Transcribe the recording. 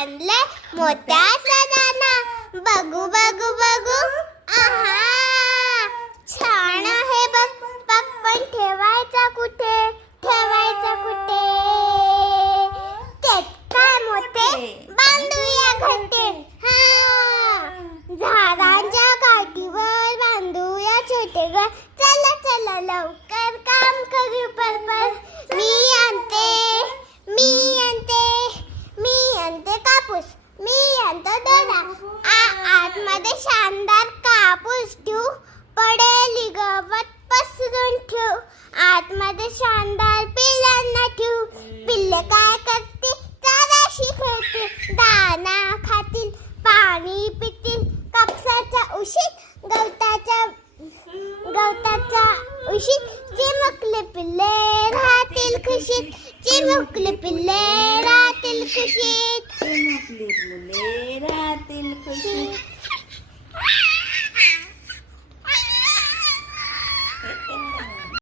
आणले मोत्याचा दाना. बघू बघू बघू आहा छान आहे बघ. पण ठेवायचा कुठे, ठेवायचा कुठे? त्यात काय मोठे बांधूया घंटे. झाडांच्या काठीवर बांधूया छोटे घर. चला चला लवकर काम करू पळपळ. मी आणते, मी आणते, मी आणते कापूस, मी आणतो दोरा. आतमध्ये शानदार कापूस ठेवू, पडेली गवत पसरून ठेवू. आतमध्ये शानदार पिल्लांना ठेवू. पिल्ले काय करते, चाराशी खेळते. दाना खातील, पाणी पितील. कापसाच्या उशीत गवताच्या उशीत चिमुकले पिल्ले राहतील खुशीत. चिमुकले पिल्ले राहतील खुशीत. चिमुकले पिल्ले राहतील खुशीत.